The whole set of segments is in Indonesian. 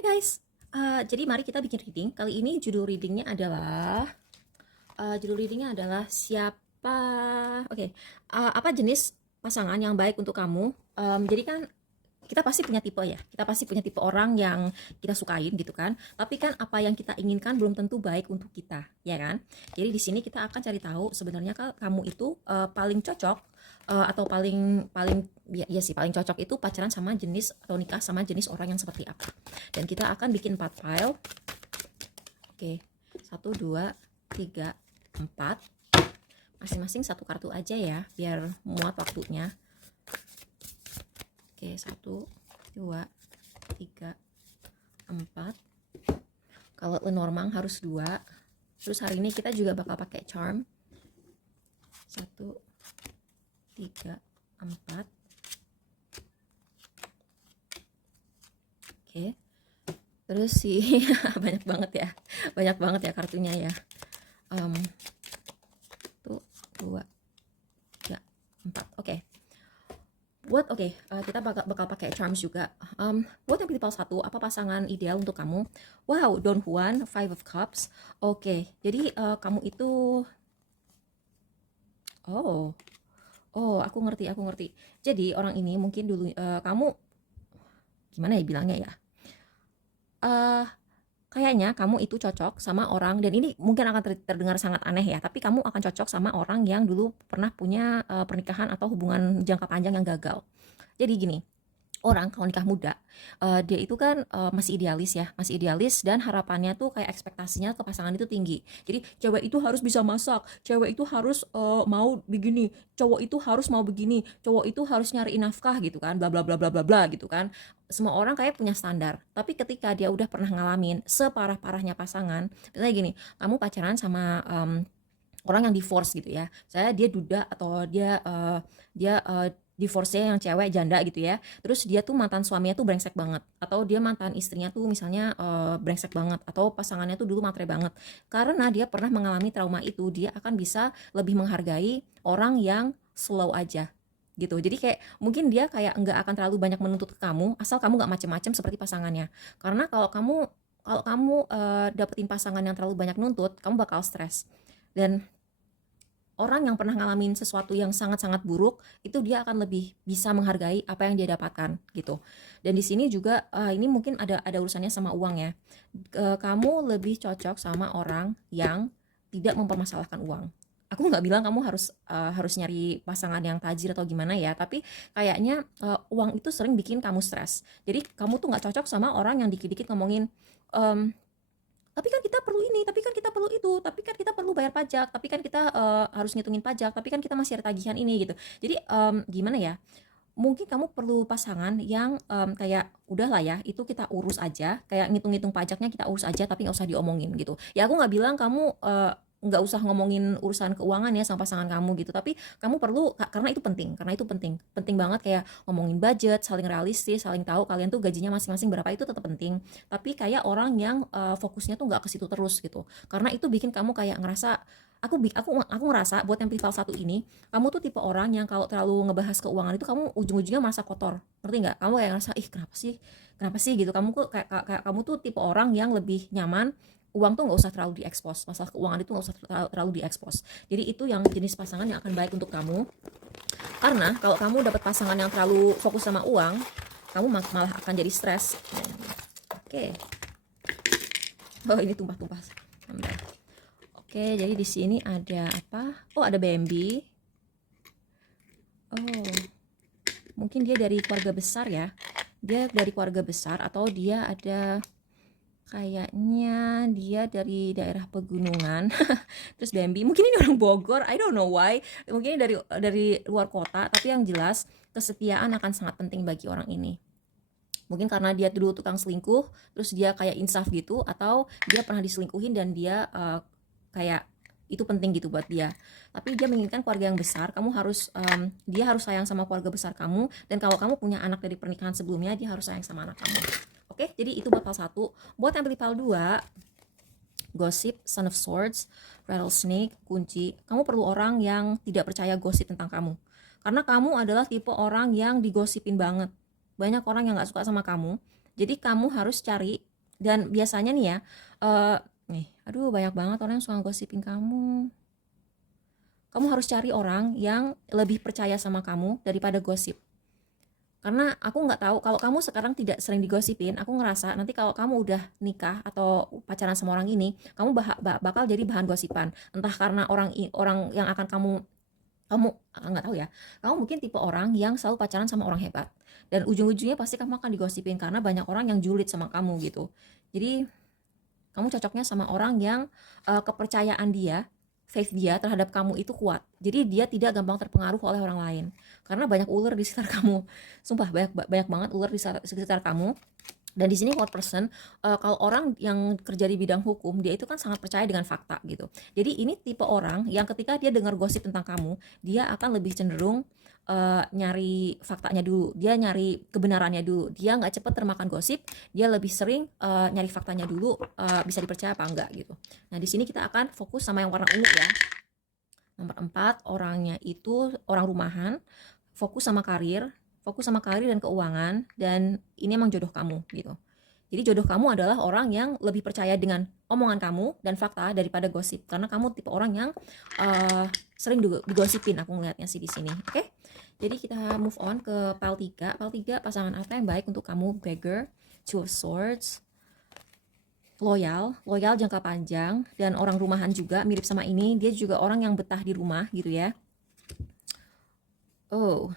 Hai guys, jadi mari kita bikin reading. Kali ini judul readingnya adalah siapa, oke, apa jenis pasangan yang baik untuk kamu. Jadi kan kita pasti punya tipe ya, kita pasti punya tipe orang yang kita sukain gitu kan. Tapi kan apa yang kita inginkan belum tentu baik untuk kita, ya kan? Jadi di sini kita akan cari tahu sebenarnya kamu itu paling cocok atau paling paling ya sih paling cocok itu pacaran sama jenis atau nikah sama jenis orang yang seperti apa. Dan kita akan bikin 4 file. Oke, 1, 2, 3, 4. Masing-masing satu kartu aja ya, biar muat waktunya. Oke, 1, 2, 3, 4. Kalau Lenormand harus 2. Terus hari ini kita juga bakal pakai charm. 1, 3, 4. Oke. Terus sih banyak banget ya kartunya ya. 1, 2, 3, 4. Oke. Kita bakal pakai charms juga. Buat yang pilih satu, apa pasangan ideal untuk kamu? Wow, Don Juan, Five of Cups. Oke, jadi kamu itu, oh, aku ngerti. Jadi orang ini mungkin dulu kamu gimana ya bilangnya ya? Eh, Kayaknya kamu itu cocok sama orang, dan ini mungkin akan terdengar sangat aneh ya, tapi kamu akan cocok sama orang yang dulu pernah punya pernikahan atau hubungan jangka panjang yang gagal. Jadi gini, orang kalau nikah muda, dia itu kan masih idealis dan harapannya tuh kayak ekspektasinya ke pasangan itu tinggi. Jadi cewek itu harus bisa masak, cewek itu harus mau begini, cowok itu harus mau begini, cowok itu harus nyariin nafkah gitu kan, bla bla bla bla bla bla gitu kan. Semua orang kayak punya standar. Tapi ketika dia udah pernah ngalamin separah-parahnya pasangan, misalnya gini, kamu pacaran sama orang yang divorce gitu ya. Saya dia duda atau dia divorce-nya yang cewek janda gitu ya. Terus dia tuh mantan suaminya tuh brengsek banget, atau dia mantan istrinya tuh misalnya brengsek banget, atau pasangannya tuh dulu matre banget. Karena dia pernah mengalami trauma itu, dia akan bisa lebih menghargai orang yang slow aja gitu. Jadi kayak mungkin dia kayak nggak akan terlalu banyak menuntut ke kamu, asal kamu nggak macem-macem seperti pasangannya. Karena kalau kamu dapetin pasangan yang terlalu banyak nuntut, kamu bakal stres. Dan orang yang pernah ngalamin sesuatu yang sangat-sangat buruk itu dia akan lebih bisa menghargai apa yang dia dapatkan gitu. Dan di sini juga ini mungkin ada urusannya sama uang ya. Kamu lebih cocok sama orang yang tidak mempermasalahkan uang. Aku nggak bilang kamu harus nyari pasangan yang tajir atau gimana ya, tapi kayaknya uang itu sering bikin kamu stres. Jadi kamu tuh nggak cocok sama orang yang dikit-dikit ngomongin, "Em, tapi kan kita perlu ini, tapi kan kita perlu itu, tapi kan kita perlu bayar pajak, tapi kan kita harus ngitungin pajak, tapi kan kita masih ada tagihan ini," gitu. Jadi gimana ya? Mungkin kamu perlu pasangan yang kayak udahlah ya, itu kita urus aja, kayak ngitung-ngitung pajaknya kita urus aja, tapi nggak usah diomongin gitu. Ya aku nggak bilang kamu nggak usah ngomongin urusan keuangan ya sama pasangan kamu gitu, tapi kamu perlu, karena itu penting, penting banget, kayak ngomongin budget, saling realistis, saling tahu kalian tuh gajinya masing-masing berapa, itu tetap penting. Tapi kayak orang yang fokusnya tuh nggak ke situ terus gitu, karena itu bikin kamu kayak ngerasa, aku ngerasa buat yang rival satu ini, kamu tuh tipe orang yang kalau terlalu ngebahas keuangan itu kamu ujung-ujungnya merasa kotor, ngerti nggak? Kamu kayak ngerasa, ih kenapa sih gitu. Kamu tuh tipe orang yang lebih nyaman uang tuh nggak usah terlalu diekspos, masalah keuangan itu nggak usah terlalu diekspos. Jadi itu yang jenis pasangan yang akan baik untuk kamu. Karena kalau kamu dapat pasangan yang terlalu fokus sama uang, kamu malah akan jadi stres. Oke. Oh, ini tumpah-tumpah. Oke, jadi di sini ada apa? Oh, ada Bambi. Oh, mungkin dia dari keluarga besar ya. Dia dari keluarga besar, atau dia ada, kayaknya dia dari daerah pegunungan. Terus Bambi, mungkin ini orang Bogor, I don't know why. Mungkin ini dari luar kota, tapi yang jelas kesetiaan akan sangat penting bagi orang ini. Mungkin karena dia dulu tukang selingkuh, terus dia kayak insaf gitu, atau dia pernah diselingkuhin dan dia kayak itu penting gitu buat dia. Tapi dia menginginkan keluarga yang besar. Dia harus sayang sama keluarga besar kamu, dan kalau kamu punya anak dari pernikahan sebelumnya, dia harus sayang sama anak kamu. Oke, jadi itu bakal satu. Buat yang pilih pal 2, Gossip, Son of Swords, Rattlesnake, Kunci. Kamu perlu orang yang tidak percaya gosip tentang kamu. Karena kamu adalah tipe orang yang digosipin banget. Banyak orang yang gak suka sama kamu. Jadi kamu harus cari Dan biasanya nih ya, eh nih, aduh banyak banget orang yang suka gosipin kamu. Kamu harus cari orang yang lebih percaya sama kamu daripada gosip. Karena aku nggak tahu kalau kamu sekarang tidak sering digosipin, aku ngerasa nanti kalau kamu udah nikah atau pacaran sama orang ini, kamu bakal jadi bahan gosipan. Entah karena orang yang akan kamu nggak tahu ya. Kamu mungkin tipe orang yang selalu pacaran sama orang hebat. Dan ujung-ujungnya pasti kamu akan digosipin karena banyak orang yang julid sama kamu gitu. Jadi kamu cocoknya sama orang yang kepercayaan dia, faith dia terhadap kamu itu kuat. Jadi dia tidak gampang terpengaruh oleh orang lain. Karena banyak ular di sekitar kamu. Sumpah banyak banyak banget ular di sekitar kamu. Dan di sini quote person, kalau orang yang kerja di bidang hukum, dia itu kan sangat percaya dengan fakta gitu. Jadi ini tipe orang yang ketika dia dengar gosip tentang kamu, dia akan lebih cenderung nyari faktanya dulu, dia nyari kebenarannya dulu, dia nggak cepet termakan gosip, dia lebih sering nyari faktanya dulu, bisa dipercaya apa enggak gitu. Nah di sini kita akan fokus sama yang warna ungu ya. Nomor 4, orangnya itu orang rumahan, fokus sama karir dan keuangan, dan ini emang jodoh kamu gitu. Jadi jodoh kamu adalah orang yang lebih percaya dengan omongan kamu dan fakta daripada gosip, karena kamu tipe orang yang sering digosipin, aku ngeliatnya sih di sini. Oke? Jadi kita move on ke pile 3. Pile 3, pasangan apa yang baik untuk kamu? Beggar, Two of Swords, loyal jangka panjang, dan orang rumahan juga, mirip sama ini, dia juga orang yang betah di rumah gitu ya. Oh,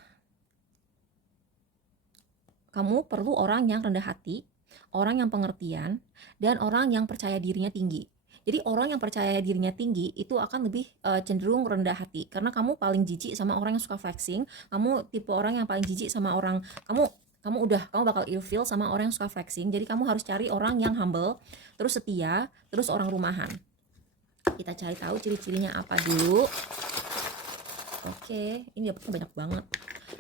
kamu perlu orang yang rendah hati, orang yang pengertian, dan orang yang percaya dirinya tinggi. Jadi orang yang percaya dirinya tinggi itu akan lebih cenderung rendah hati, karena kamu paling jijik sama orang yang suka flexing. Kamu tipe orang yang paling jijik sama orang, kamu bakal ilfeel sama orang yang suka flexing. Jadi kamu harus cari orang yang humble, terus setia, terus orang rumahan. Kita cari tahu ciri-cirinya apa dulu. Oke, ini dapetnya banyak banget.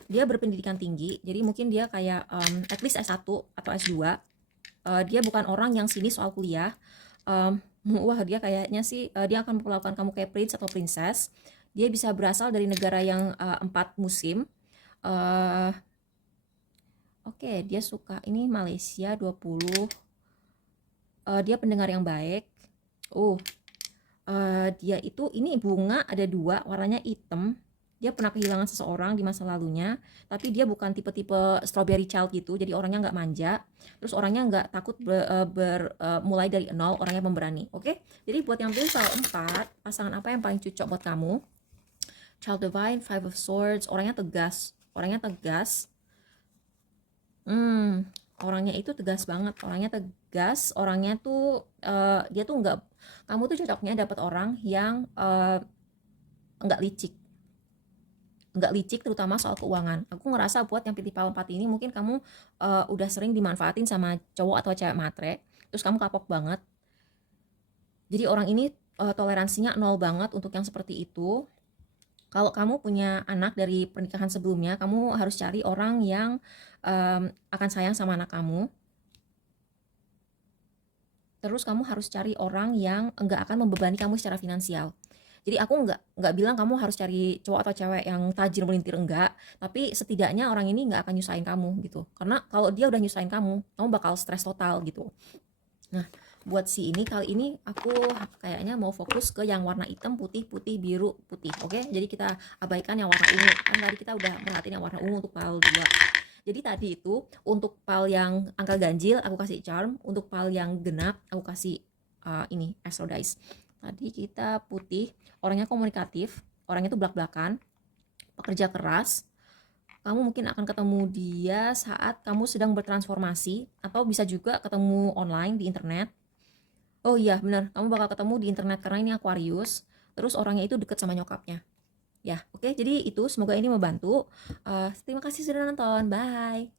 Dia berpendidikan tinggi, jadi mungkin dia kayak at least S1 atau S2. Dia bukan orang yang sinis soal kuliah. Wah, dia kayaknya sih dia akan memperlakukan kamu kayak prince atau princess. Dia bisa berasal dari negara yang 4 musim. Oke, dia suka ini Malaysia 20. Dia pendengar yang baik. Dia itu ini bunga ada 2, warnanya hitam. Dia pernah kehilangan seseorang di masa lalunya, tapi dia bukan tipe-tipe strawberry child gitu, jadi orangnya nggak manja, terus orangnya nggak takut mulai dari nol, orangnya pemberani. Oke? Jadi buat yang pilih soal 4, pasangan apa yang paling cocok buat kamu? Child Divine, Five of Swords, orangnya tegas. Orangnya itu tegas banget, orangnya tuh dia tuh nggak, kamu tuh cocoknya dapat orang yang nggak licik terutama soal keuangan. Aku ngerasa buat yang pilih pile 4 ini mungkin kamu udah sering dimanfaatin sama cowok atau cewek matre, terus kamu kapok banget. Jadi orang ini toleransinya 0 banget untuk yang seperti itu. Kalau kamu punya anak dari pernikahan sebelumnya, kamu harus cari orang yang akan sayang sama anak kamu. Terus kamu harus cari orang yang enggak akan membebani kamu secara finansial. Jadi aku nggak bilang kamu harus cari cowok atau cewek yang tajir melintir, enggak, tapi setidaknya orang ini nggak akan nyusahin kamu gitu. Karena kalau dia udah nyusahin kamu bakal stres total gitu. Nah, buat si ini kali ini aku kayaknya mau fokus ke yang warna hitam, putih, putih, biru, putih. Oke? Jadi kita abaikan yang warna ungu. Kan tadi kita udah merhatiin yang warna ungu untuk pile 2. Jadi tadi itu untuk pile yang angka ganjil aku kasih charm, untuk pile yang genap aku kasih ini astro dice. Tadi kita putih, orangnya komunikatif, orangnya tuh belak-belakan, pekerja keras. Kamu mungkin akan ketemu dia saat kamu sedang bertransformasi, atau bisa juga ketemu online di internet. Oh iya benar, kamu bakal ketemu di internet karena ini Aquarius. Terus orangnya itu deket sama nyokapnya. Ya, oke. Jadi itu semoga ini membantu. Terima kasih sudah nonton. Bye.